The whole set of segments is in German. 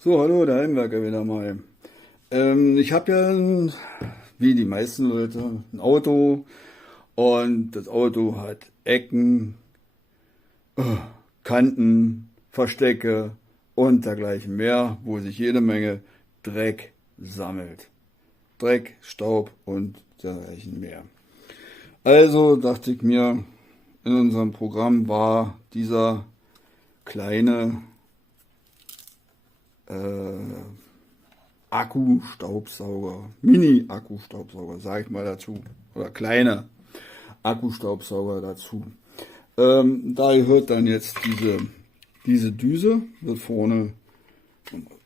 So, hallo, der Heimwerker wieder mal. Ich habe ja, wie die meisten Leute, ein Auto und das Auto hat Ecken, Kanten, Verstecke und dergleichen mehr, wo sich jede Menge Dreck sammelt. Dreck, Staub und dergleichen mehr. Also dachte ich mir, in unserem Programm war dieser kleine Akkustaubsauger, Mini-Akkustaubsauger, sage ich mal dazu, oder kleine Akkustaubsauger dazu. Da gehört dann jetzt diese Düse, wird vorne,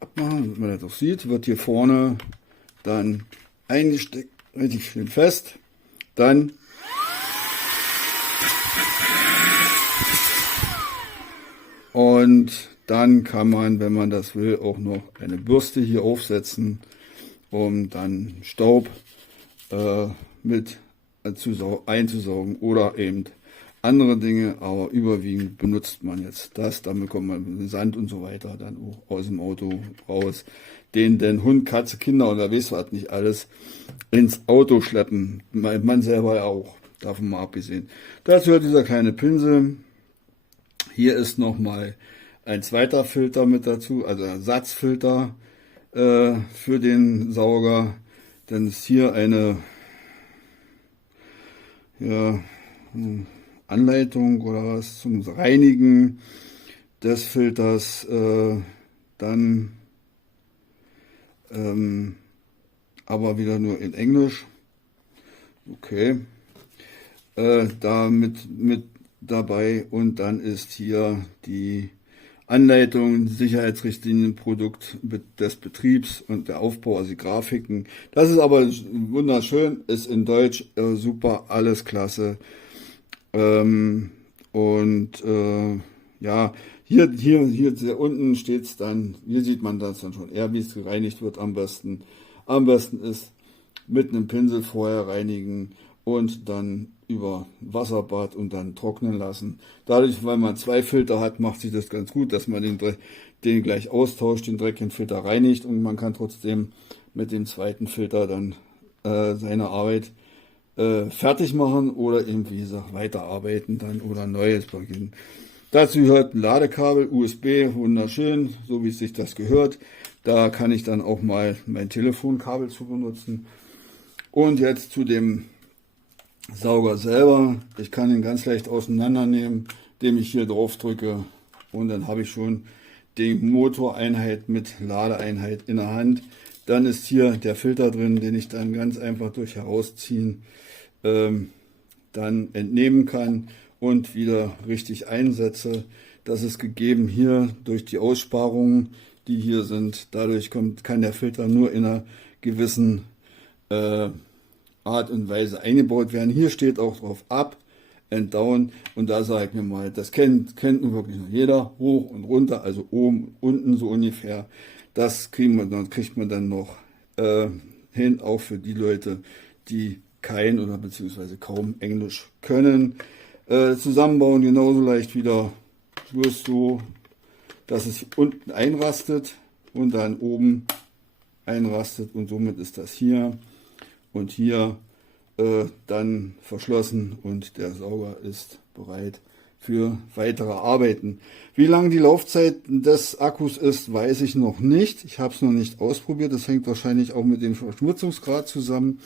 abmachen, damit man das auch sieht, wird hier vorne dann eingesteckt, richtig schön fest. Dann und dann kann man, wenn man das will, auch noch eine Bürste hier aufsetzen, um dann Staub mit einzusaugen oder eben andere Dinge, aber überwiegend benutzt man jetzt das. Damit kommt man Sand und so weiter dann auch aus dem Auto raus, den Hund, Katze, Kinder oder weiß was nicht alles ins Auto schleppen. Man selber auch, davon mal abgesehen. Dazu gehört dieser kleine Pinsel. Hier ist nochmal ein zweiter Filter mit dazu, also Ersatzfilter für den Sauger. Dann ist hier eine ja, Anleitung oder was zum Reinigen des Filters. Dann aber wieder nur in Englisch. Okay. Da mit dabei und dann ist hier die Anleitung, Sicherheitsrichtlinien, Produkt des Betriebs und der Aufbau, also die Grafiken. Das ist aber wunderschön, ist in Deutsch super, alles klasse. Ja, hier sehr unten steht es dann, hier sieht man das dann schon eher, wie es gereinigt wird am besten. Am besten ist mit einem Pinsel vorher reinigen und dann über Wasserbad und dann trocknen lassen. Dadurch, weil man zwei Filter hat, macht sich das ganz gut, dass man den gleich austauscht, den dreckigen Filter reinigt und man kann trotzdem mit dem zweiten Filter dann seine Arbeit fertig machen oder eben, wie gesagt, weiterarbeiten dann oder Neues beginnen. Dazu gehört ein Ladekabel, USB, wunderschön, so wie es sich das gehört. Da kann ich dann auch mal mein Telefonkabel zu benutzen. Und jetzt zu dem Sauger selber. Ich kann ihn ganz leicht auseinandernehmen, indem ich hier drauf drücke und dann habe ich schon die Motoreinheit mit Ladeeinheit in der Hand. Dann ist hier der Filter drin, den ich dann ganz einfach durch Herausziehen dann entnehmen kann und wieder richtig einsetze. Das ist gegeben hier durch die Aussparungen, die hier sind. Dadurch kann der Filter nur in einer gewissen Art und Weise eingebaut werden. Hier steht auch drauf Up and Down und da sage ich mir mal, das kennt nun wirklich noch jeder, hoch und runter, also oben, unten so ungefähr. Das kriegt man dann noch hin, auch für die Leute, die kein oder beziehungsweise kaum Englisch können. Zusammenbauen genauso leicht wieder, bloß so, dass es unten einrastet und dann oben einrastet und somit ist das hier und hier dann verschlossen und der Sauger ist bereit für weitere Arbeiten. Wie lang die Laufzeit des Akkus ist, weiß ich noch nicht. Ich habe es noch nicht ausprobiert. Das hängt wahrscheinlich auch mit dem Verschmutzungsgrad zusammen,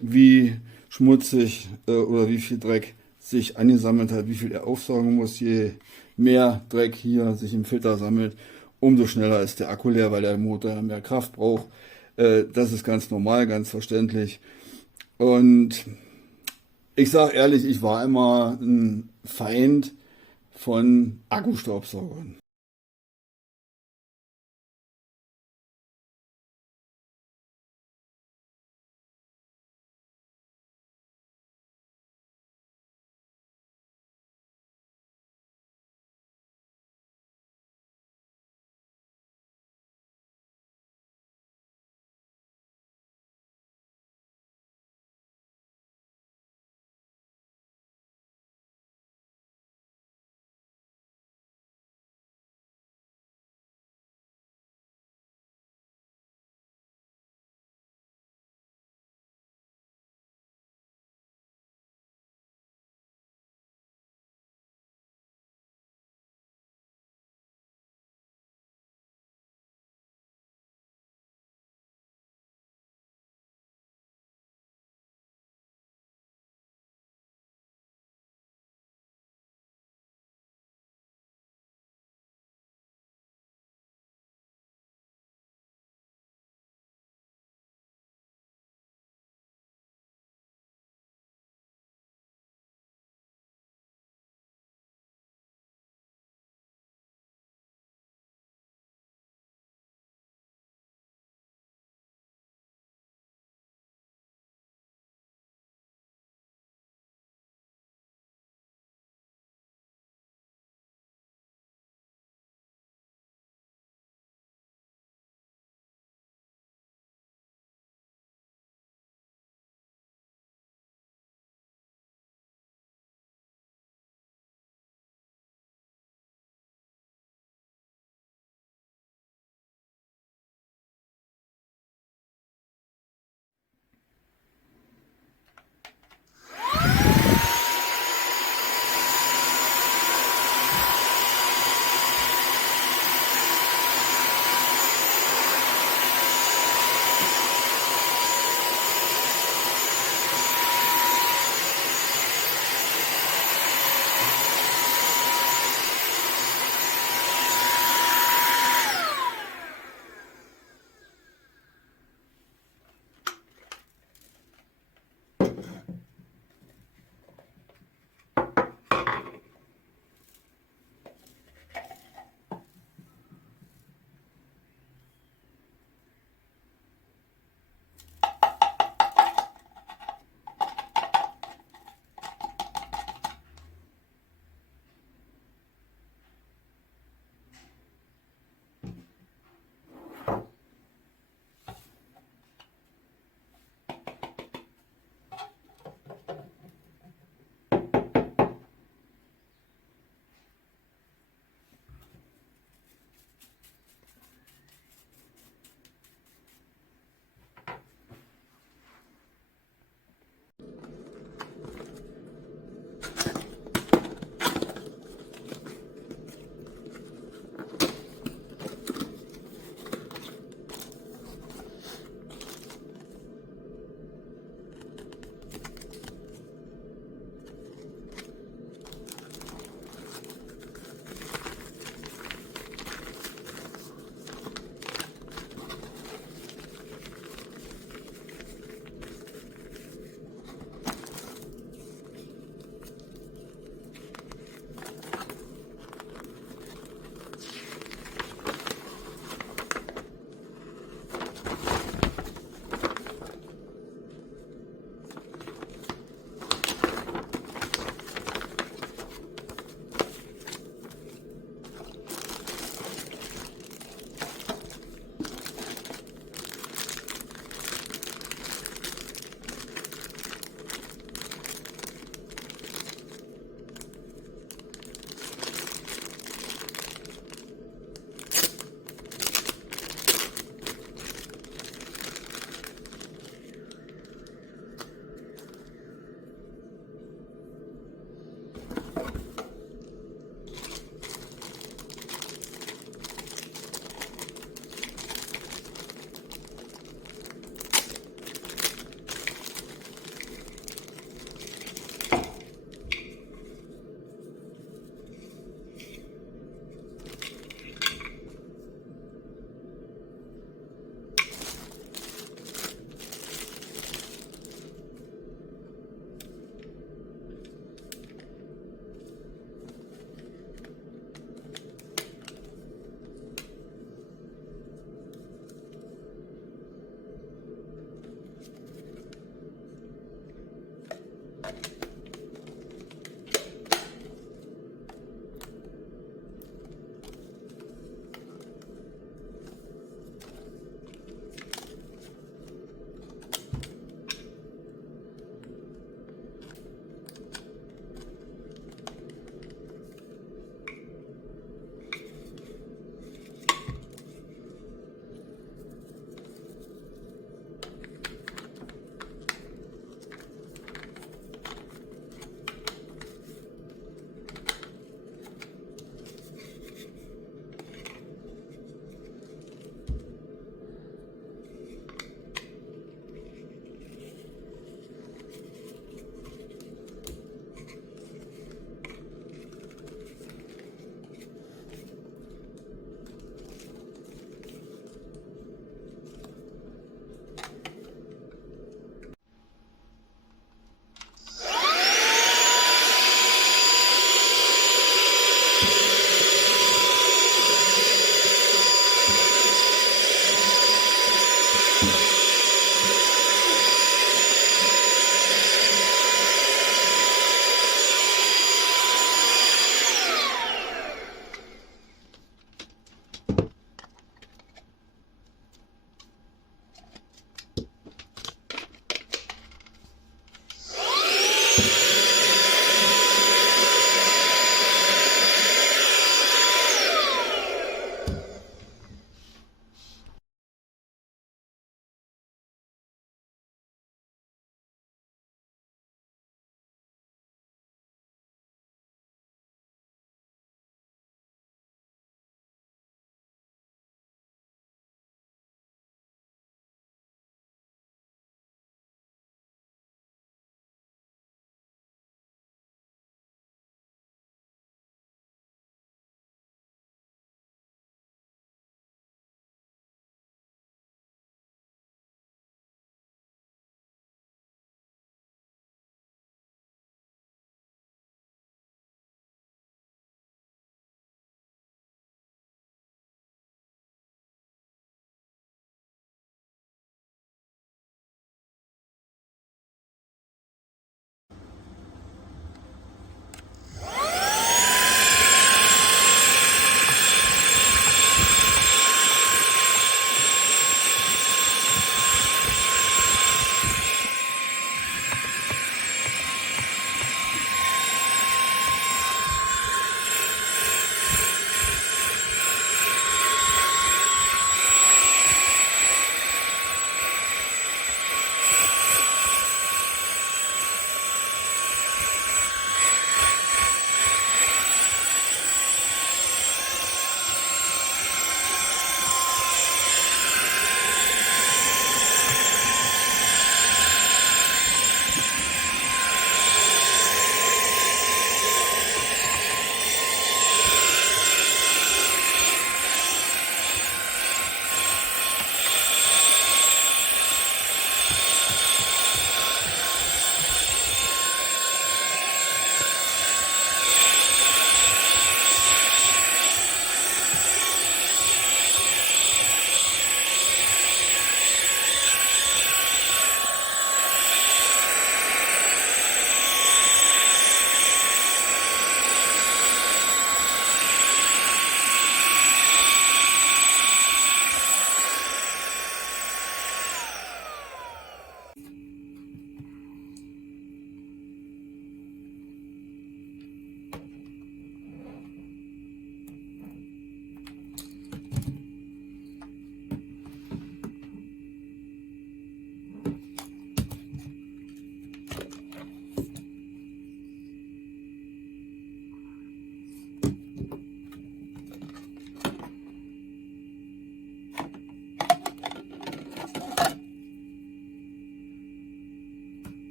wie schmutzig oder wie viel Dreck sich angesammelt hat, wie viel er aufsaugen muss. Je mehr Dreck hier sich im Filter sammelt, umso schneller ist der Akku leer, weil der Motor ja mehr Kraft braucht. Das ist ganz normal, ganz verständlich. Und ich sage ehrlich, ich war immer ein Feind von Akkustaubsaugern.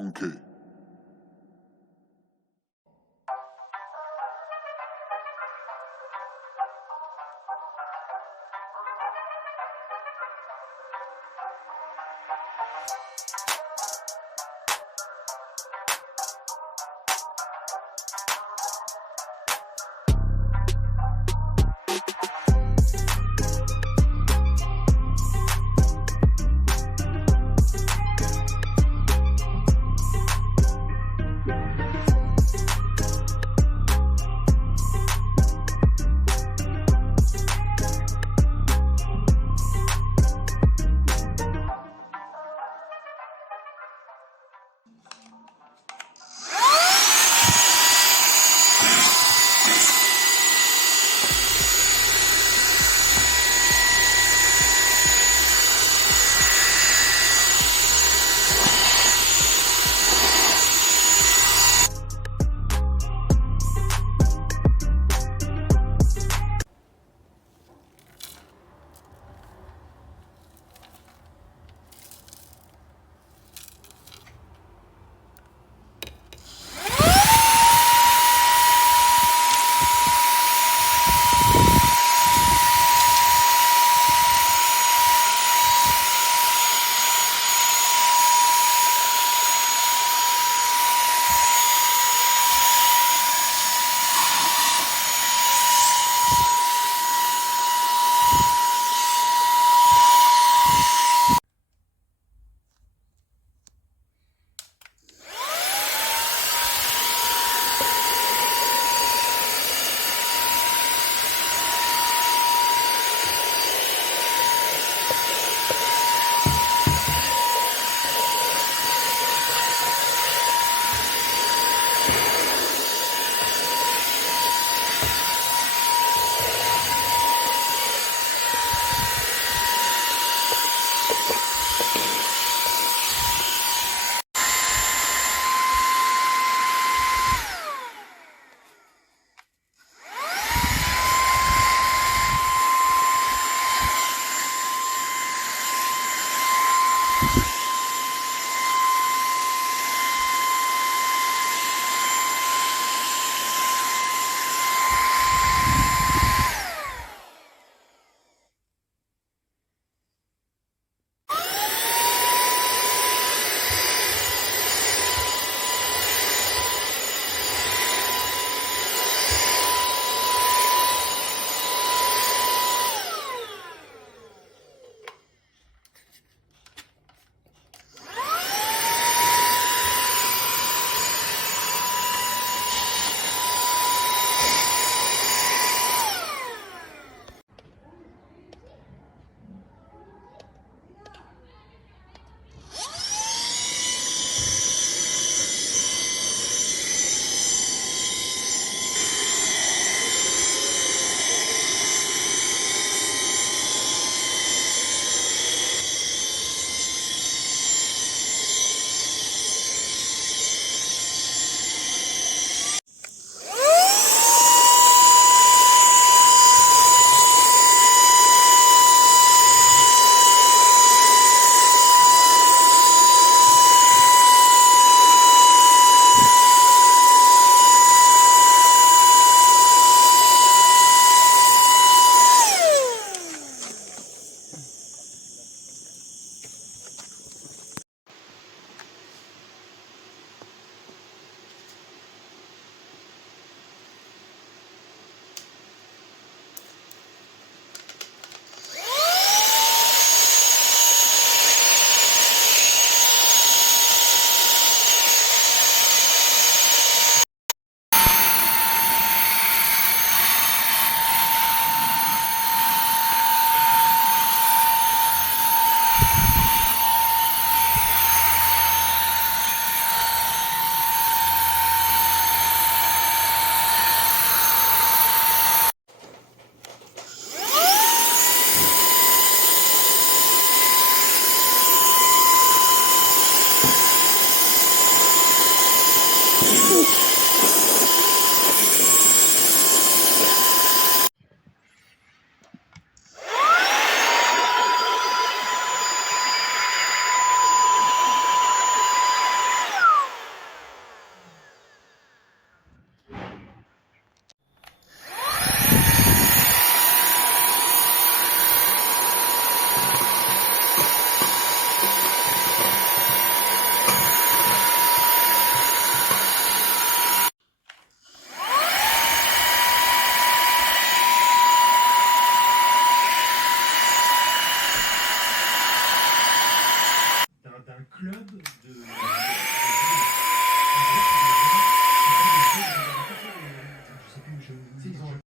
Monkey. club de